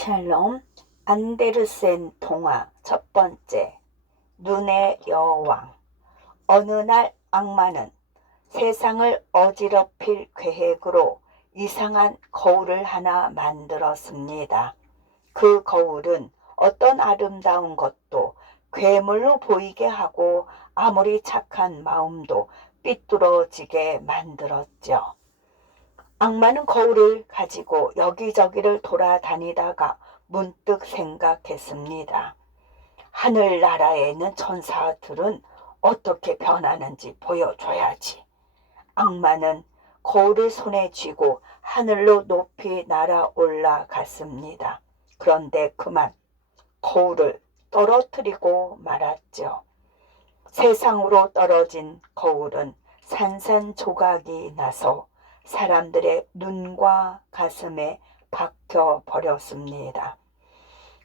샬롬. 안데르센 동화 첫 번째. 눈의 여왕. 어느 날 악마는 세상을 어지럽힐 계획으로 이상한 거울을 하나 만들었습니다. 그 거울은 어떤 아름다운 것도 괴물로 보이게 하고 아무리 착한 마음도 삐뚤어지게 만들었죠. 악마는 거울을 가지고 여기저기를 돌아다니다가 문득 생각했습니다. 하늘나라에 있는 천사들은 어떻게 변하는지 보여줘야지. 악마는 거울을 손에 쥐고 하늘로 높이 날아 올라갔습니다. 그런데 그만 거울을 떨어뜨리고 말았죠. 세상으로 떨어진 거울은 산산조각이 나서 사람들의 눈과 가슴에 박혀 버렸습니다.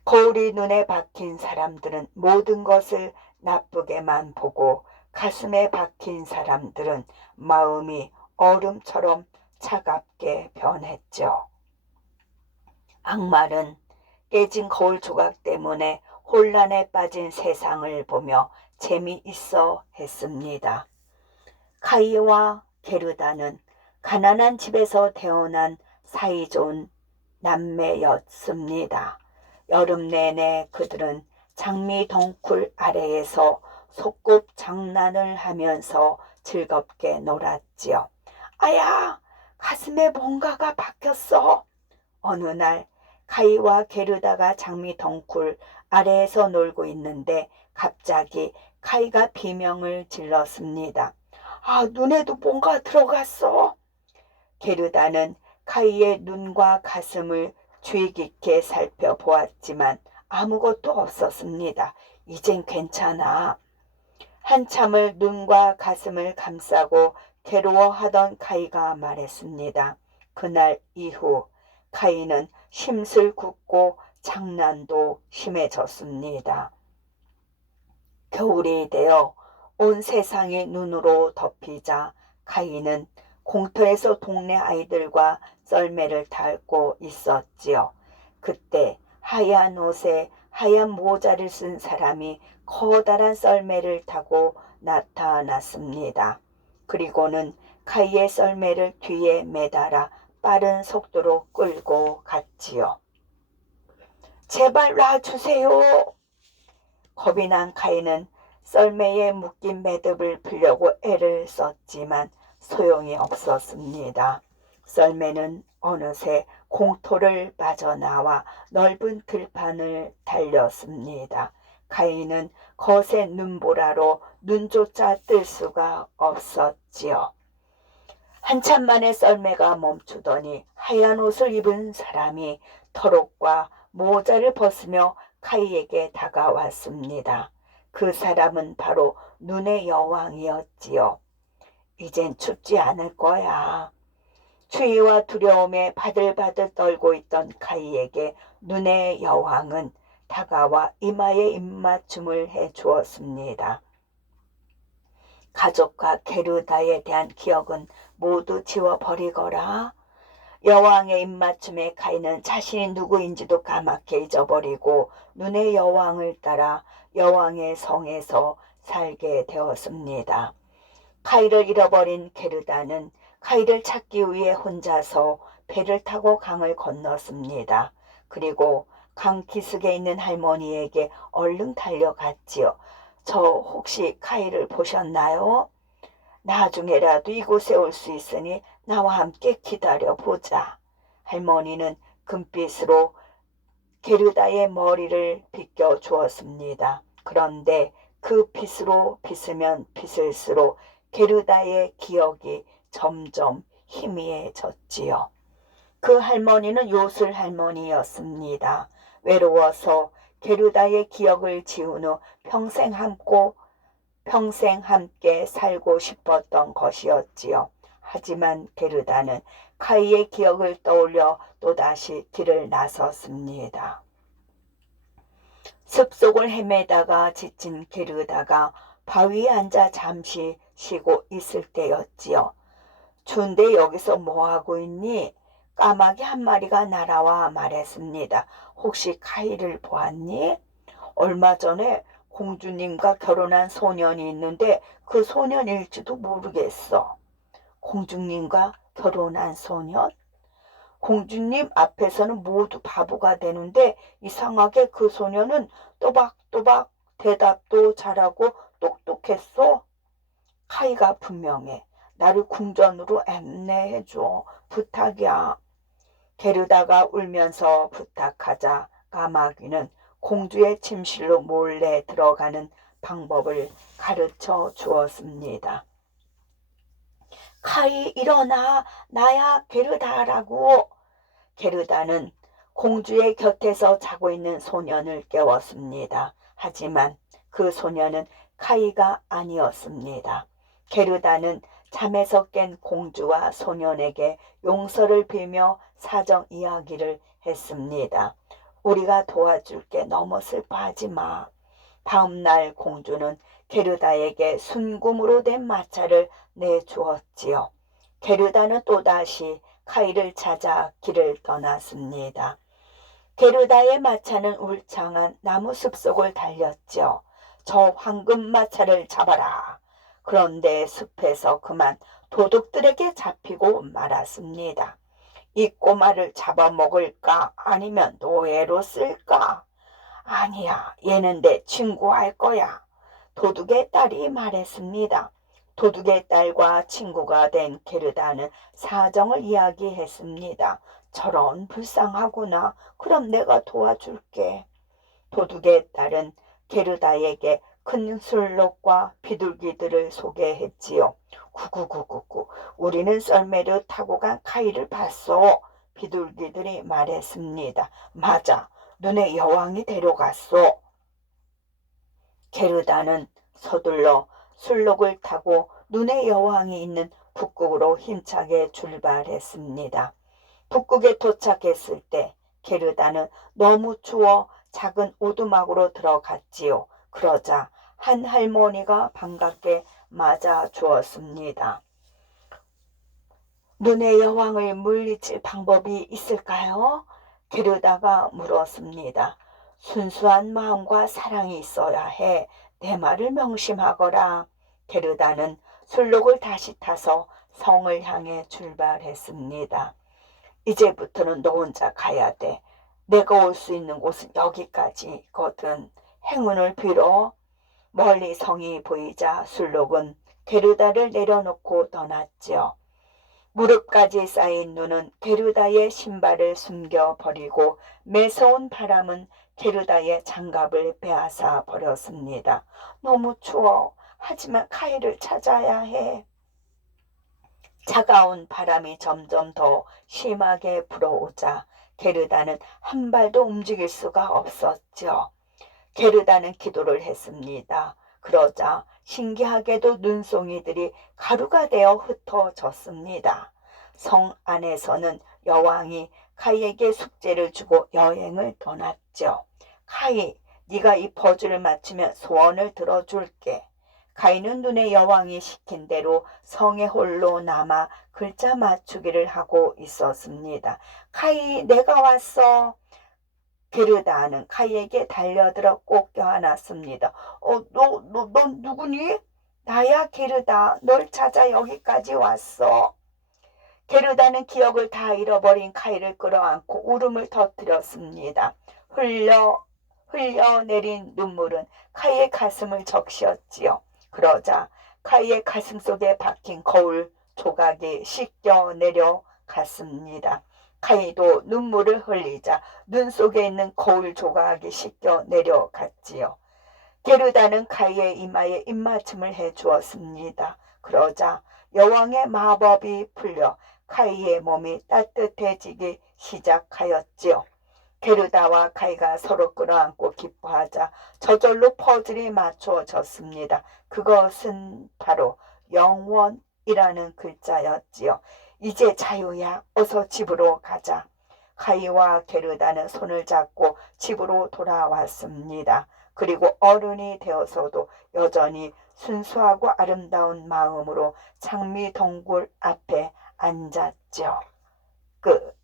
거울이 눈에 박힌 사람들은 모든 것을 나쁘게만 보고 가슴에 박힌 사람들은 마음이 얼음처럼 차갑게 변했죠. 악마는 깨진 거울 조각 때문에 혼란에 빠진 세상을 보며 재미있어 했습니다. 카이와 게르다는 가난한 집에서 태어난 사이좋은 남매였습니다. 여름 내내 그들은 장미 덩굴 아래에서 소꿉장난을 하면서 즐겁게 놀았지요. 아야, 가슴에 뭔가가 박혔어. 어느 날 카이와 게르다가 장미 덩굴 아래에서 놀고 있는데 갑자기 카이가 비명을 질렀습니다. 아, 눈에도 뭔가 들어갔어. 게르다는 카이의 눈과 가슴을 주의 깊게 살펴보았지만 아무것도 없었습니다. 이젠 괜찮아. 한참을 눈과 가슴을 감싸고 괴로워하던 카이가 말했습니다. 그날 이후 카이는 심술 굽고 장난도 심해졌습니다. 겨울이 되어 온 세상이 눈으로 덮이자 카이는 공터에서 동네 아이들과 썰매를 타고 있었지요. 그때 하얀 옷에 하얀 모자를 쓴 사람이 커다란 썰매를 타고 나타났습니다. 그리고는 카이의 썰매를 뒤에 매달아 빠른 속도로 끌고 갔지요. 제발 놔주세요. 겁이 난 카이는 썰매에 묶인 매듭을 풀려고 애를 썼지만 소용이 없었습니다. 썰매는 어느새 공터를 빠져나와 넓은 들판을 달렸습니다. 카이는 거센 눈보라로 눈조차 뜰 수가 없었지요. 한참 만에 썰매가 멈추더니 하얀 옷을 입은 사람이 털옷과 모자를 벗으며 카이에게 다가왔습니다. 그 사람은 바로 눈의 여왕이었지요. 이젠 춥지 않을 거야. 추위와 두려움에 바들바들 떨고 있던 카이에게 눈의 여왕은 다가와 이마에 입맞춤을 해 주었습니다. 가족과 게르다에 대한 기억은 모두 지워버리거라. 여왕의 입맞춤에 카이는 자신이 누구인지도 까맣게 잊어버리고 눈의 여왕을 따라 여왕의 성에서 살게 되었습니다. 카이를 잃어버린 게르다는 카이를 찾기 위해 혼자서 배를 타고 강을 건넜습니다. 그리고 강 기슭에 있는 할머니에게 얼른 달려갔지요. 저 혹시 카이를 보셨나요? 나중에라도 이곳에 올 수 있으니 나와 함께 기다려보자. 할머니는 금빛으로 게르다의 머리를 빗겨 주었습니다. 그런데 그 빛으로 빗으면 빗을수록 게르다의 기억이 점점 희미해졌지요. 그 할머니는 요술 할머니였습니다. 외로워서 게르다의 기억을 지운 후 평생 함께 살고 싶었던 것이었지요. 하지만 게르다는 카이의 기억을 떠올려 또다시 길을 나섰습니다. 숲속을 헤매다가 지친 게르다가 바위에 앉아 잠시 쉬고 있을 때였지요. 준대 여기서 뭐하고 있니? 까마귀 한 마리가 날아와 말했습니다. 혹시 카이를 보았니? 얼마 전에 공주님과 결혼한 소년이 있는데 그 소년일지도 모르겠어. 공주님과 결혼한 소년? 공주님 앞에서는 모두 바보가 되는데 이상하게 그 소년은 또박또박 대답도 잘하고 똑똑했어. 카이가 분명해. 나를 궁전으로 안내해줘. 부탁이야. 게르다가 울면서 부탁하자 까마귀는 공주의 침실로 몰래 들어가는 방법을 가르쳐 주었습니다. 카이 일어나, 나야 게르다라고. 게르다는 공주의 곁에서 자고 있는 소년을 깨웠습니다. 하지만 그 소년은 카이가 아니었습니다. 게르다는 잠에서 깬 공주와 소년에게 용서를 빌며 사정 이야기를 했습니다. 우리가 도와줄게. 너무 슬퍼하지 마. 다음 날 공주는 게르다에게 순금으로 된 마차를 내주었지요. 게르다는 또다시 카이를 찾아 길을 떠났습니다. 게르다의 마차는 울창한 나무 숲속을 달렸죠. 저 황금 마차를 잡아라. 그런데 숲에서 그만 도둑들에게 잡히고 말았습니다. 이 꼬마를 잡아먹을까 아니면 노예로 쓸까? 아니야, 얘는 내 친구 할 거야. 도둑의 딸이 말했습니다. 도둑의 딸과 친구가 된 게르다는 사정을 이야기했습니다. 저런 불쌍하구나. 그럼 내가 도와줄게. 도둑의 딸은 게르다에게 큰 술록과 비둘기들을 소개했지요. 구구구구구, 우리는 썰매를 타고 간 카이를 봤어. 비둘기들이 말했습니다. 맞아, 눈의 여왕이 데려갔어. 게르다는 서둘러 술록을 타고 눈의 여왕이 있는 북극으로 힘차게 출발했습니다. 북극에 도착했을 때 게르다는 너무 추워 작은 오두막으로 들어갔지요. 그러자 한 할머니가 반갑게 맞아 주었습니다. 눈의 여왕을 물리칠 방법이 있을까요? 게르다가 물었습니다. 순수한 마음과 사랑이 있어야 해. 내 말을 명심하거라. 게르다는 술록을 다시 타서 성을 향해 출발했습니다. 이제부터는 너 혼자 가야 돼. 내가 올 수 있는 곳은 여기까지거든. 행운을 빌어. 멀리 성이 보이자 술록은 게르다를 내려놓고 떠났죠. 무릎까지 쌓인 눈은 게르다의 신발을 숨겨버리고 매서운 바람은 게르다의 장갑을 빼앗아 버렸습니다. 너무 추워. 하지만 카이를 찾아야 해. 차가운 바람이 점점 더 심하게 불어오자 게르다는 한 발도 움직일 수가 없었죠. 게르다는 기도를 했습니다. 그러자 신기하게도 눈송이들이 가루가 되어 흩어졌습니다. 성 안에서는 여왕이 카이에게 숙제를 주고 여행을 떠났죠. 카이, 네가 이 퍼즐을 맞추면 소원을 들어줄게. 카이는 눈의 여왕이 시킨 대로 성에 홀로 남아 글자 맞추기를 하고 있었습니다. 카이, 내가 왔어. 게르다는 카이에게 달려들어 꼭 껴안았습니다. 넌 누구니? 나야 게르다. 널 찾아 여기까지 왔어. 게르다는 기억을 다 잃어버린 카이를 끌어안고 울음을 터뜨렸습니다. 흘려내린 눈물은 카이의 가슴을 적시었지요. 그러자 카이의 가슴 속에 박힌 거울 조각이 씻겨 내려갔습니다. 카이도 눈물을 흘리자 눈 속에 있는 거울 조각이 씻겨 내려갔지요. 게르다는 카이의 이마에 입맞춤을 해 주었습니다. 그러자 여왕의 마법이 풀려 카이의 몸이 따뜻해지기 시작하였지요. 게르다와 카이가 서로 끌어안고 기뻐하자 저절로 퍼즐이 맞춰졌습니다. 그것은 바로 영원이라는 글자였지요. 이제 자유야. 어서 집으로 가자. 카이와 게르다는 손을 잡고 집으로 돌아왔습니다. 그리고 어른이 되어서도 여전히 순수하고 아름다운 마음으로 장미 덩굴 앞에 앉았죠. 끝.